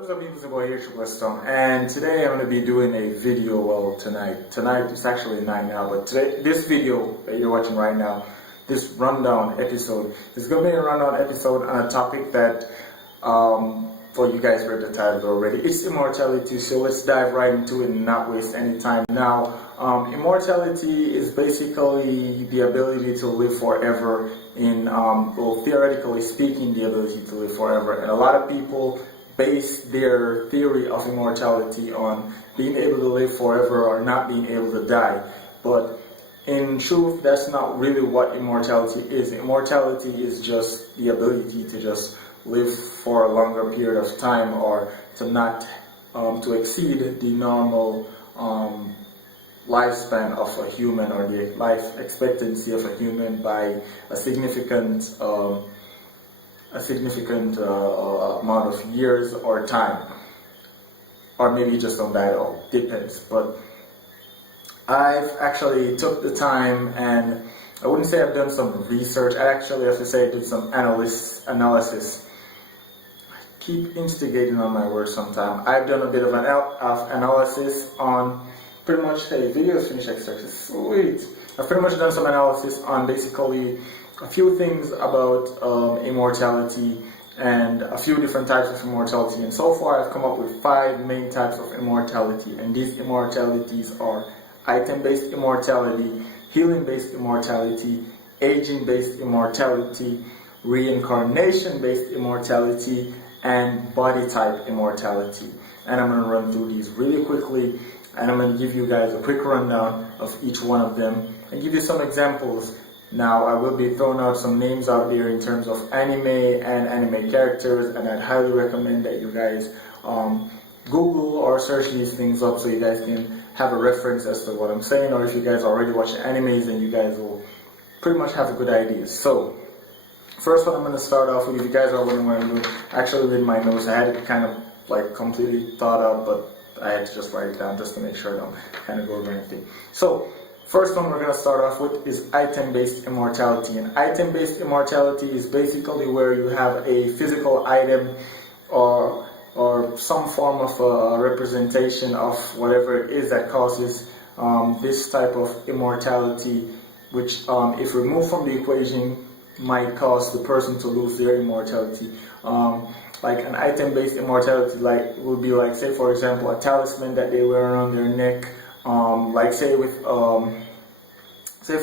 What's up, people? It's your boy here, Triple Stone, and today I'm going to be doing a video. Well, tonight it's actually 9 now, but today, this video that you're watching right now, this rundown episode, is going to be a rundown episode on a topic that, well, you guys read the title already. It's immortality, so let's dive right into it and not waste any time. Now, immortality is basically the ability to live forever in, well, theoretically speaking, the ability to live forever, and a lot of people base their theory of immortality on being able to live forever or not being able to die. But in truth, that's not really what immortality is. Immortality is just the ability to just live for a longer period of time, or to not to exceed the normal lifespan of a human, or the life expectancy of a human by a significant amount of years or time, or maybe just don't die at all, depends. But I've actually took the time, and I wouldn't say I've done some research. I actually have to say I did some analysis. I keep instigating on my words sometimes. I've done a bit of analysis on pretty much, hey, video finished extract, sweet. I've pretty much done some analysis on basically a few things about immortality and a few different types of immortality, and so far I've come up with 5 main types of immortality, and these immortalities are item-based immortality, healing-based immortality, aging-based immortality, reincarnation-based immortality, and body-type immortality. And I'm going to run through these really quickly, and I'm going to give you guys a quick rundown of each one of them and give you some examples. Now, I will be throwing out some names out there in terms of anime and anime characters, and I'd highly recommend that you guys Google or search these things up so you guys can have a reference as to what I'm saying, or if you guys already watch animes, then you guys will pretty much have a good idea. So, first one I'm going to start off with, if you guys are wondering what I'm doing, actually with my notes, I had it kind of like completely thought out, but I had to just write it down just to make sure I don't kind of go over anything. So, first one we're going to start off with is item-based immortality. And item-based immortality is basically where you have a physical item or some form of representation of whatever it is that causes this type of immortality, which if removed from the equation might cause the person to lose their immortality. Like an item-based immortality would be like, say for example, a talisman that they wear around their neck. Like say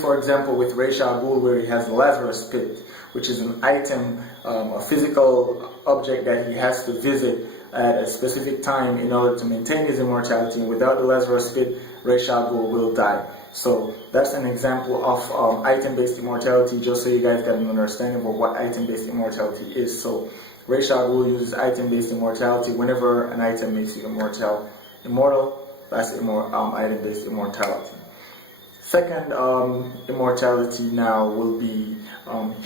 for example with Ra's al Ghul, where he has the Lazarus pit, which is an item, a physical object that he has to visit at a specific time in order to maintain his immortality. And without the Lazarus pit, Ra's al Ghul will die. So that's an example of item-based immortality, just so you guys get an understanding of what item-based immortality is. So Ra's al Ghul uses item-based immortality whenever an item makes you immortal. That's item-based immortality. Second immortality now will be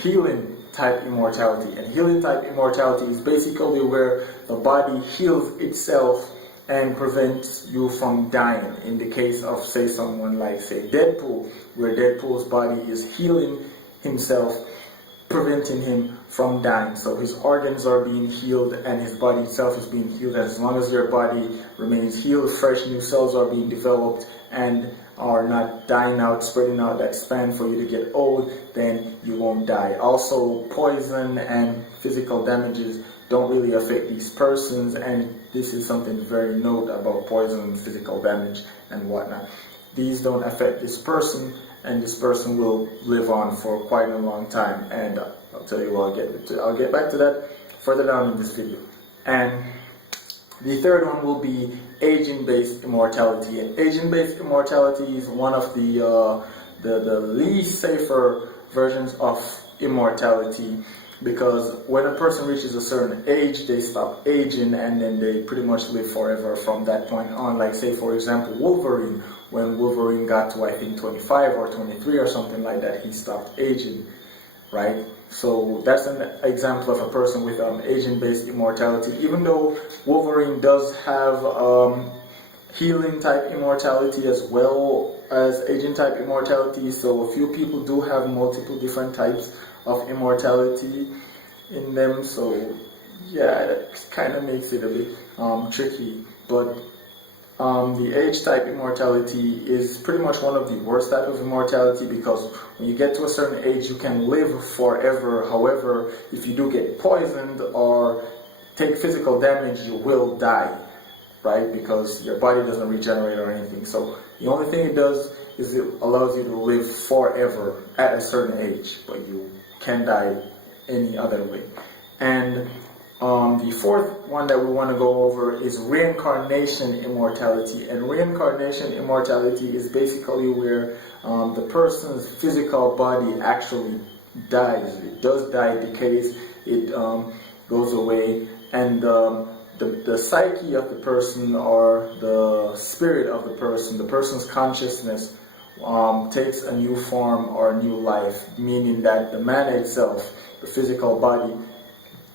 healing type immortality. And healing type immortality is basically where the body heals itself and prevents you from dying. In the case of, say, someone like, say, Deadpool, where Deadpool's body is healing himself, preventing him from dying. So his organs are being healed and his body itself is being healed. As long as your body remains healed, fresh new cells are being developed and are not dying out, spreading out that span for you to get old, then you won't die. Also, poison and physical damages don't really affect these persons, and this is something to very note about poison and physical damage and whatnot. These don't affect this person, and this person will live on for quite a long time, and I'll tell you what, I'll get back to that further down in this video. And the third one will be aging-based immortality. And aging-based immortality is one of the least safer versions of immortality, because when a person reaches a certain age, they stop aging, and then they pretty much live forever from that point on. Like, say for example, Wolverine. When Wolverine got to, I think, 25 or 23 or something like that, he stopped aging, right? So that's an example of a person with aging-based immortality. Even though Wolverine does have healing type immortality as well as aging type immortality, so a few people do have multiple different types of immortality in them. So yeah, that kind of makes it a bit tricky. But the age type immortality is pretty much one of the worst type of immortality, because when you get to a certain age, you can live forever. However, if you do get poisoned or take physical damage, you will die, right? Because your body doesn't regenerate or anything. So the only thing it does is it allows you to live forever at a certain age, but you can die any other way. And the fourth one that we want to go over is reincarnation immortality. And reincarnation immortality is basically where the person's physical body actually dies. It does die, decays, it goes away, and the psyche of the person, or the spirit of the person's consciousness takes a new form or a new life, meaning that the man itself, the physical body,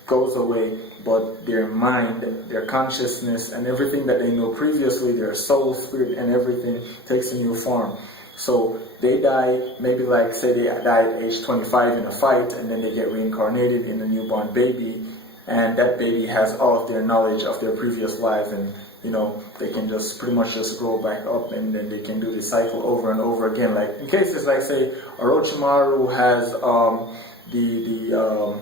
goes away, but their mind, their consciousness, and everything that they know previously, their soul, spirit, and everything takes a new form. So they die, maybe like say they die at age 25 in a fight, and then they get reincarnated in a newborn baby, and that baby has all of their knowledge of their previous life, and you know, they can just pretty much just grow back up, and then they can do the cycle over and over again. Like in cases like say Orochimaru has the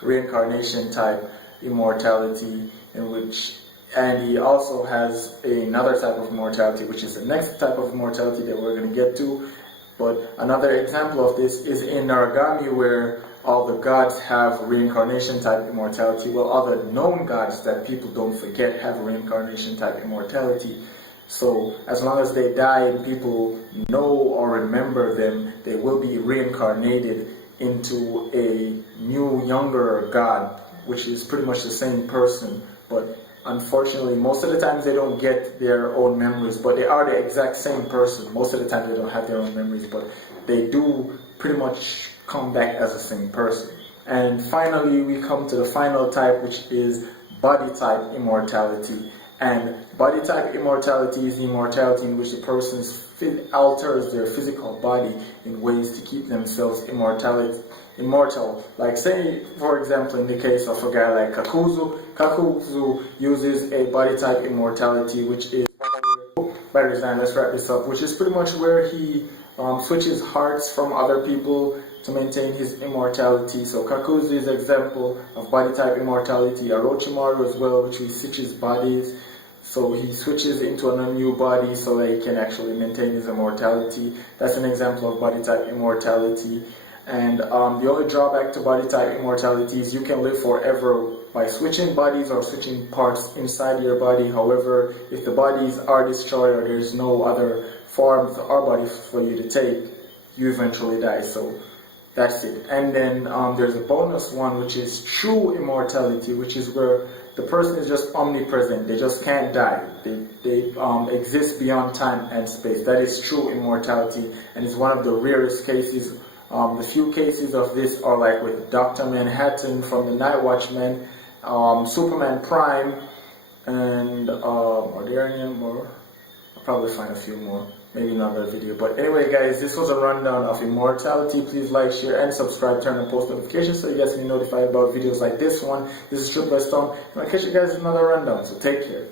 reincarnation type immortality, and he also has another type of immortality, which is the next type of immortality that we're going to get to. But another example of this is in Naragami, where all the gods have reincarnation type immortality. Well, all the known gods that people don't forget have reincarnation type immortality. So as long as they die and people know or remember them, they will be reincarnated into a new, younger god, which is pretty much the same person. But unfortunately, most of the times they don't get their own memories, but they are the exact same person. Most of the time they don't have their own memories, but they do pretty much come back as the same person. And finally, we come to the final type, which is body type immortality. And body type immortality is the immortality in which the person alters their physical body in ways to keep themselves immortal. Like say, for example, in the case of a guy like Kakuzu uses a body type immortality, which is better design. Let's wrap this up. Which is pretty much where he switches hearts from other people to maintain his immortality. So Kakuzu is an example of body type immortality. Orochimaru as well, which he switches bodies. So he switches into a new body so that he can actually maintain his immortality. That's an example of body type immortality. And the only drawback to body type immortality is you can live forever by switching bodies or switching parts inside your body. However, if the bodies are destroyed or there's no other forms or body for you to take, you eventually die. So that's it. And then there's a bonus one, which is true immortality, which is where the person is just omnipresent. They just can't die. They exist beyond time and space. That is true immortality, and it's one of the rarest cases. The few cases of this are like with Dr. Manhattan from the Night Watchman, Superman Prime, and are there any more? I'll probably find a few more. Maybe another video. But anyway, guys, this was a rundown of immortality. Please like, share, and subscribe. Turn on post notifications so you guys can be notified about videos like this one. This is Triple S Stone, and I'll catch you guys in another rundown. So take care.